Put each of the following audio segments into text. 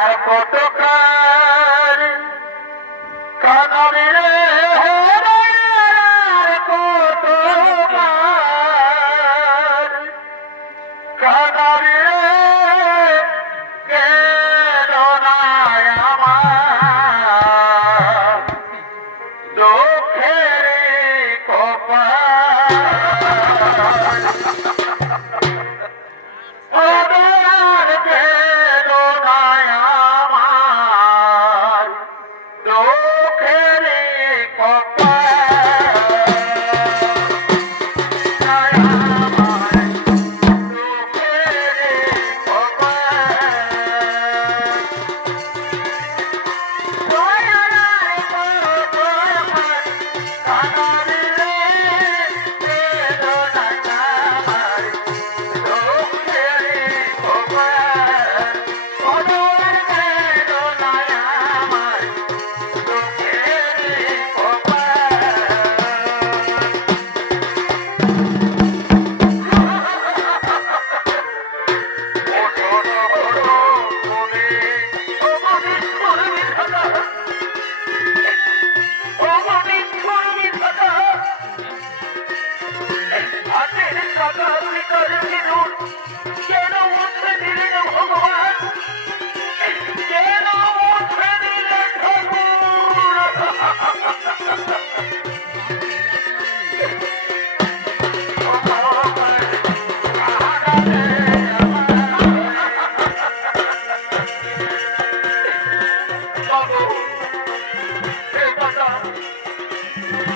আর কতকার কানারে আর কতকার কানারে কেন নাই আমার দুঃখের কপাল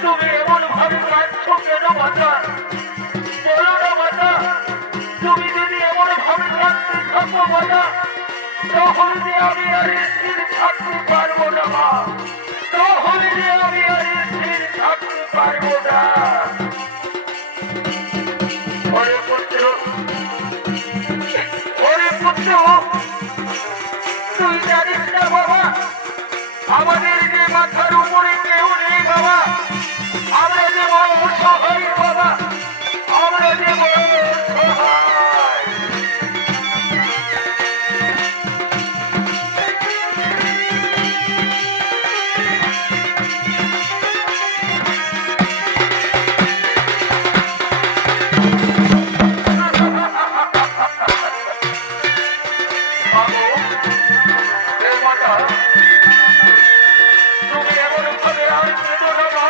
তুমি এমন ভাবে কাঁদছো কেন মাতা? বলো না মাতা, তুমি যদি এমন ভাবে কাঁদতে থাকো মাতা, তাহলে যে আমি আর স্থির থাকতে পারবো না মা, তাহলে যে আমি আর স্থির থাকতে পারবো না। ওরে পুত্র, ওরে পুত্র, তুই জানিস না বাবা, আমাদের যে মাথার উপরে কেউ নেই বাবা, আমরা যে বড় অসহায় বাবা, আমরা যে বড় অসহায়। বাবু, এ মাতা, তুমি এমন ভাবে আর কেঁদো না মা,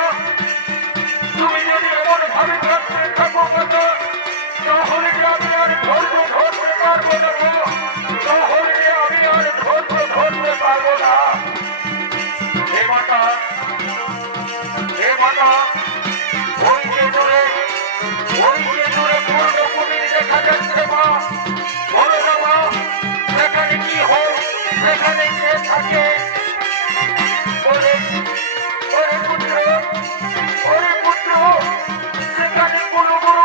তুমি যদি এমন ভাবে কাঁদতে থাকো মাতা, তাহলে যে আমি আর ধৈর্য ধরতে পারবো না মা, তাহলে যে আমি আর ধৈর্য ধরতে পারবো না। হে মাতা, হে মাতা, ওই যে দূরে পূর্ণ কুমির দেখা যাচ্ছে মা, বলো না মা, সেখানে কি হয়, সেখানে কে থাকে? ওরে পুত্র, ওরে পুত্র, সেখানে কোনো বড়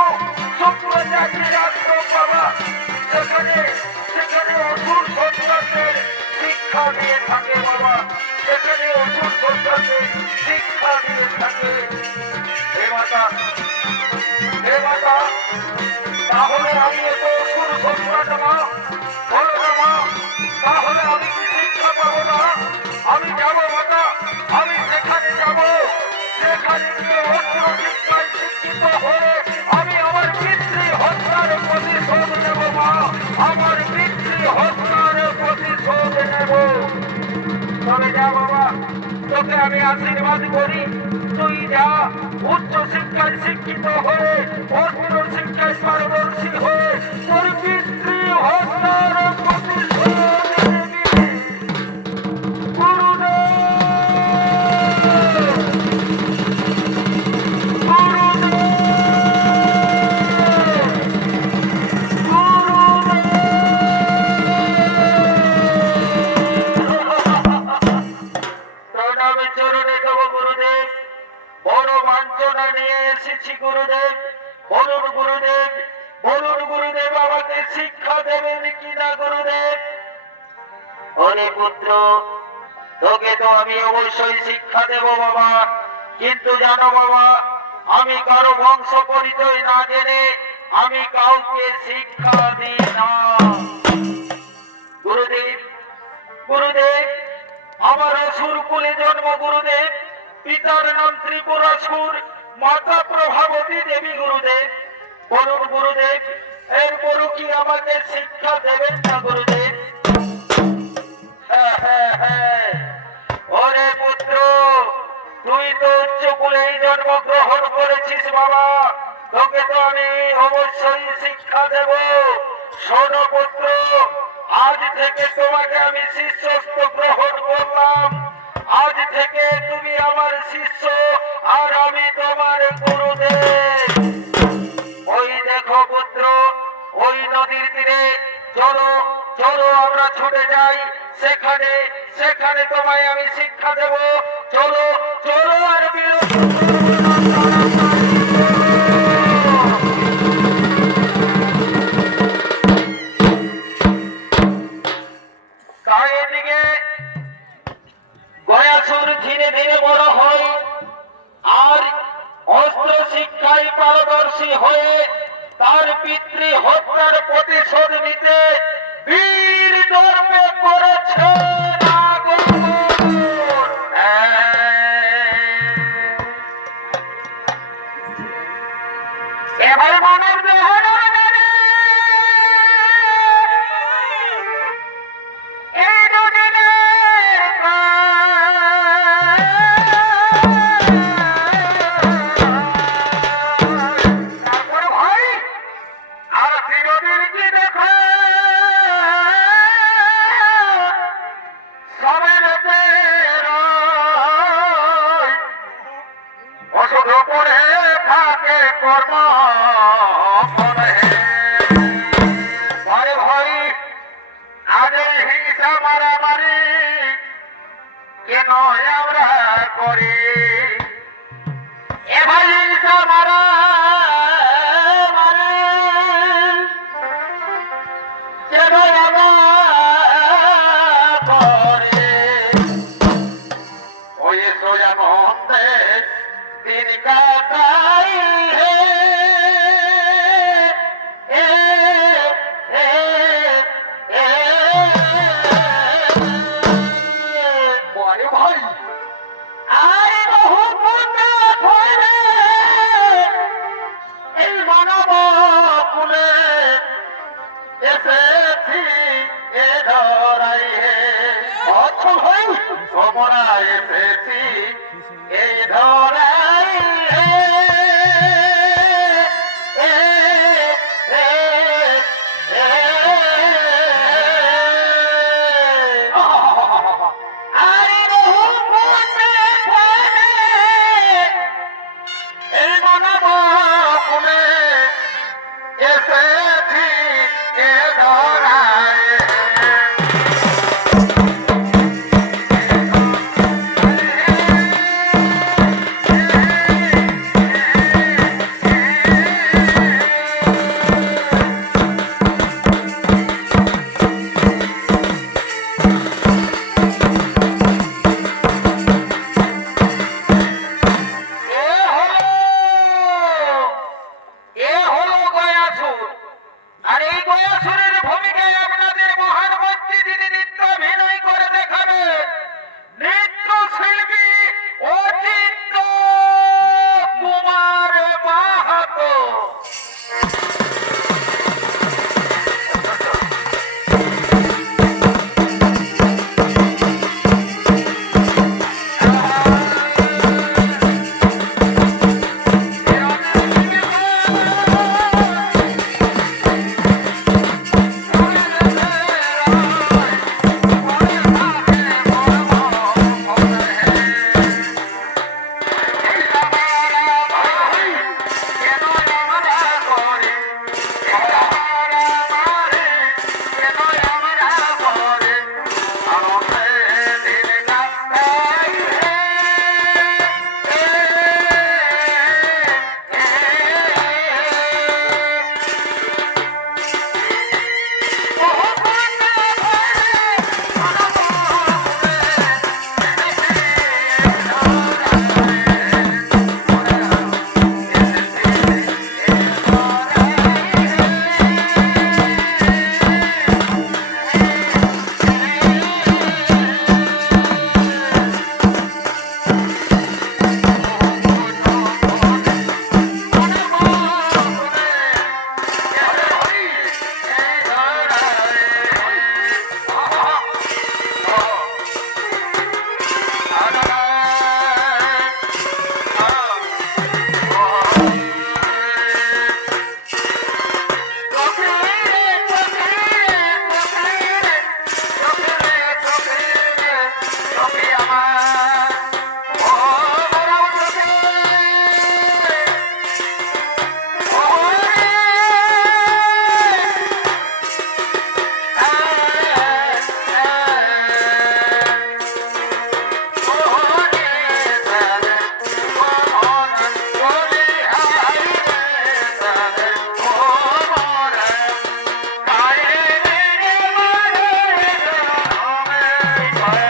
শুক্রাচার্যের আশ্রম বাবা, সেখানে অসুর সন্ত্রাসের শিক্ষা দিয়ে থাকে বাবা, সেখানে অসুর সন্ত্রাসের শিক্ষা দিয়ে থাকে। হে মাতা, হে মাতা, তাহলে আমি এত অসুর সন্ত্রাস মা, বলো না মা, তাহলে আমি কি শিক্ষা পাবো না? আমি যাবো মাতা, আমি সেখানে যাবো, সেখানে গিয়ে অস্ত্র শিক্ষায় শিক্ষিত হয়ে আমি আমার পিতৃ হত্যার প্রতিশোধ নেব মা, আমার পিতৃ হত্যার প্রতিশোধ নেব। তবে যা বাবা, তোকে আমি আশীর্বাদ করি, তুই যা উচ্চ শিক্ষায় শিক্ষিত হয়ে অস্ত্র শিক্ষায় পারদর্শী হয়ে তোর পিতৃ হত্যার প্রতিশোধ নিবি। বড় বাঞ্ছনা নিয়ে এসেছি গুরুদেব, বলুন গুরুদেব, বলুন গুরুদেব, আমাকে শিক্ষা দেবেন কিনা গুরুদেব? ওরে পুত্র, তোকে তো আমি অবশ্যই শিক্ষা দেব বাবা, কিন্তু জানো বাবা, আমি কারো বংশ পরিচয় না জেনে আমি কাউকে শিক্ষা দিই না। গুরুদেব, গুরুদেব আমার অসুর কুলে জন্ম গুরুদেব, পিতার নাম ত্রিপুরাসুর, মাতা প্রভাবতী দেবী গুরুদেব। বলুন গুরুদেব এরপরও কি আমাকে শিক্ষা দেবেন না গুরুদেব? ওরে পুত্র, তুই তো উচ্চ কুলেই জন্মগ্রহণ করেছিস বাবা, তোকে তো আমি অবশ্যই শিক্ষা দেব। শোনো পুত্র, আজ থেকে তোমাকে আমি শিষ্যত্ব গ্রহণ করলাম। আজ থেকে তুমি আমার শিষ্য আর আমি তোমার গুরুদেব। ওই দেখো পুত্র, ওই নদীর তীরে চলো চলো আমরা ছুটে যাই, সেখানে সেখানে তোমায় আমি শিক্ষা দেব। চলো চলো আর বিলম্ব তাই এদিকে গয়াসুর ধীরে ধীরে বড় হয় আর অস্ত্র শিক্ষায় পারদর্শী হয়ে তার পিতৃ হত্যার প্রতিশোধ নিতে বীর দর্পে করেছে এবার মনের মারামারি কেন আমরা করি? এবার মারা মারে কেন আমরা করে? ওই সোয়ানন্দে দিন কাটাই হে এসেছি এই ধরাই এসেছি এ ধরাই। ছায়া